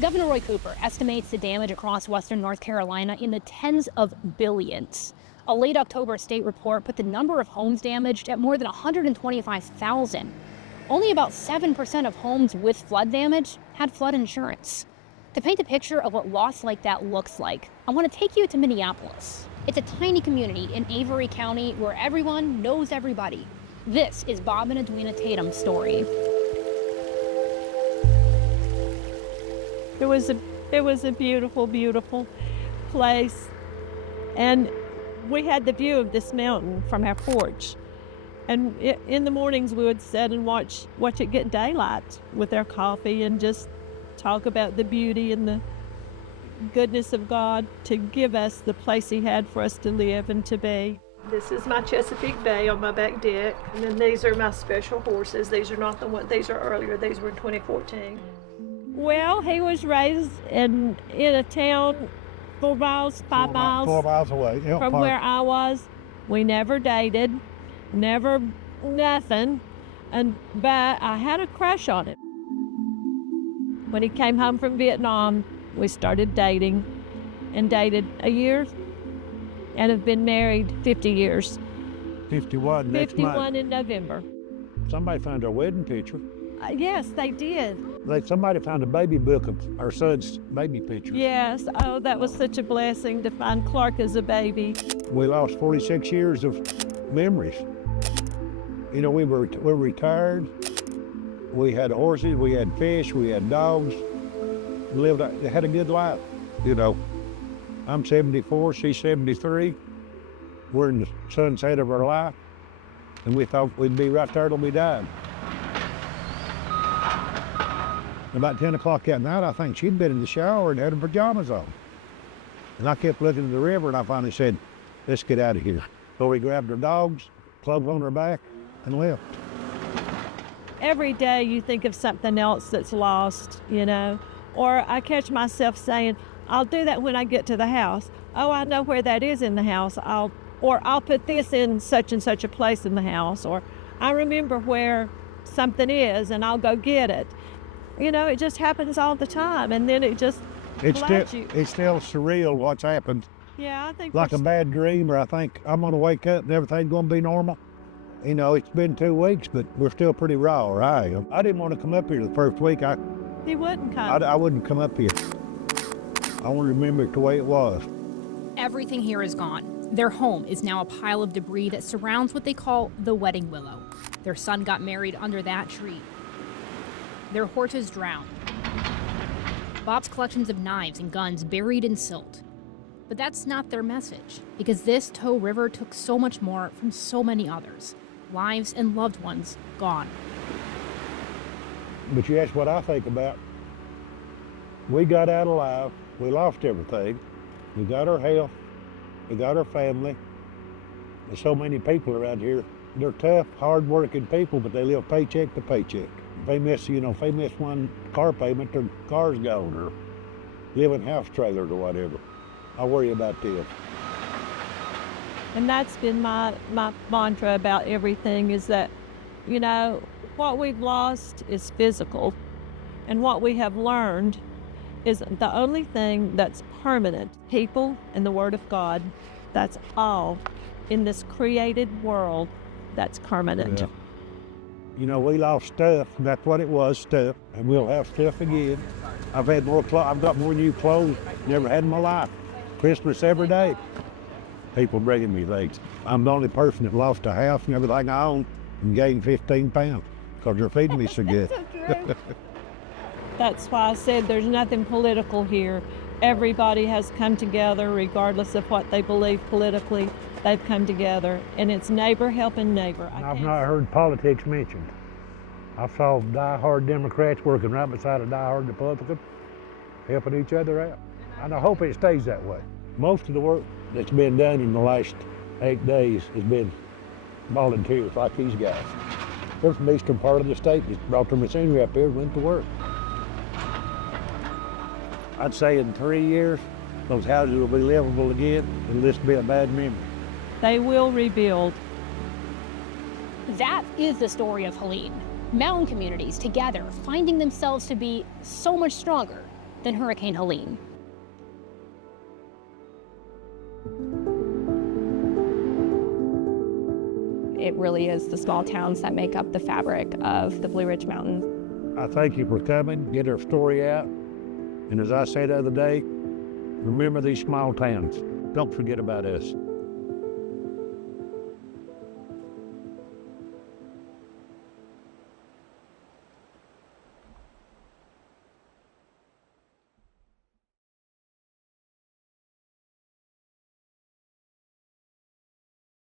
Governor Roy Cooper estimates the damage across western North Carolina in the tens of billions. A late October state report put the number of homes damaged at more than 125,000. Only about 7% of homes with flood damage had flood insurance. To paint a picture of what loss like that looks like, I want to take you to Minneapolis. It's a tiny community in Avery County where everyone knows everybody. This is Bob and Edwina Tatum's story. It was a beautiful, beautiful place. And we had the view of this mountain from our porch. And in the mornings we would sit and watch it get daylight with our coffee and just talk about the beauty and the goodness of God to give us the place He had for us to live and to be. This is my Chesapeake Bay on my back deck, and then these are my special horses. These are not the ones, these are earlier, these were in 2014. Well, he was raised in a town 4 miles, 5 miles 4 miles away from where I was. We never dated, never nothing, but I had a crush on him. When he came home from Vietnam, we started dating and dated a year and have been married 50 years. 51 next month. 51 in November. Somebody found our wedding picture. Yes, they did. Somebody found a baby book of our son's baby pictures. Yes, oh, that was such a blessing to find Clark as a baby. We lost 46 years of memories. You know, we were retired. We had horses, we had fish, we had dogs. We had a good life, you know. I'm 74, she's 73. We're in the sunset of our life, and we thought we'd be right there till we died. About 10 o'clock that night, I think she'd been in the shower and had her pajamas on. And I kept looking at the river, and I finally said, let's get out of here. So we grabbed our dogs, clothes on her back, and left. Every day you think of something else that's lost, you know. Or I catch myself saying, I'll do that when I get to the house. Oh, I know where that is in the house. I'll put this in such and such a place in the house. Or I remember where something is and I'll go get it. You know, it just happens all the time, and then it's still surreal what's happened. Yeah, I think like a bad dream, or I think I'm gonna wake up and everything's gonna be normal. You know, it's been 2 weeks, but we're still pretty raw, or I am. I didn't want to come up here the first week. He wouldn't come. I wouldn't come up here. I want to remember it the way it was. Everything here is gone. Their home is now a pile of debris that surrounds what they call the wedding willow. Their son got married under that tree. Their horses drowned. Bob's collections of knives and guns buried in silt. But that's not their message, because this Tow River took so much more from so many others. Lives and loved ones gone. But you ask what I think about. We got out alive, we lost everything. We got our health, we got our family. There's so many people around here. They're tough, hard-working people, but they live paycheck to paycheck. If they miss one car payment, their car's gone, or live in house trailers or whatever. I worry about this. And that's been my mantra about everything, is that, you know, what we've lost is physical, and what we have learned is the only thing that's permanent. People and the Word of God, that's all in this created world that's permanent. Yeah. You know, we lost stuff, and that's what it was, stuff, and we'll have stuff again. I've got more new clothes than ever had in my life. Christmas every day. People bringing me things. I'm the only person that lost a house and everything I own and gained 15 pounds because they're feeding me so good. That's why I said there's nothing political here. Everybody has come together regardless of what they believe politically. They've come together, and it's neighbor helping neighbor. I've not heard politics mentioned. I saw die-hard Democrats working right beside a die-hard Republican, helping each other out. And I hope it stays that way. Most of the work that's been done in the last 8 days has been volunteers like these guys. They're from the eastern part of the state, just brought their machinery up here and went to work. I'd say in 3 years, those houses will be livable again. It'll just be a bad memory. They will rebuild. That is the story of Helene. Mountain communities together, finding themselves to be so much stronger than Hurricane Helene. It really is the small towns that make up the fabric of the Blue Ridge Mountains. I thank you for coming, get our story out. And as I said the other day, remember these small towns. Don't forget about us.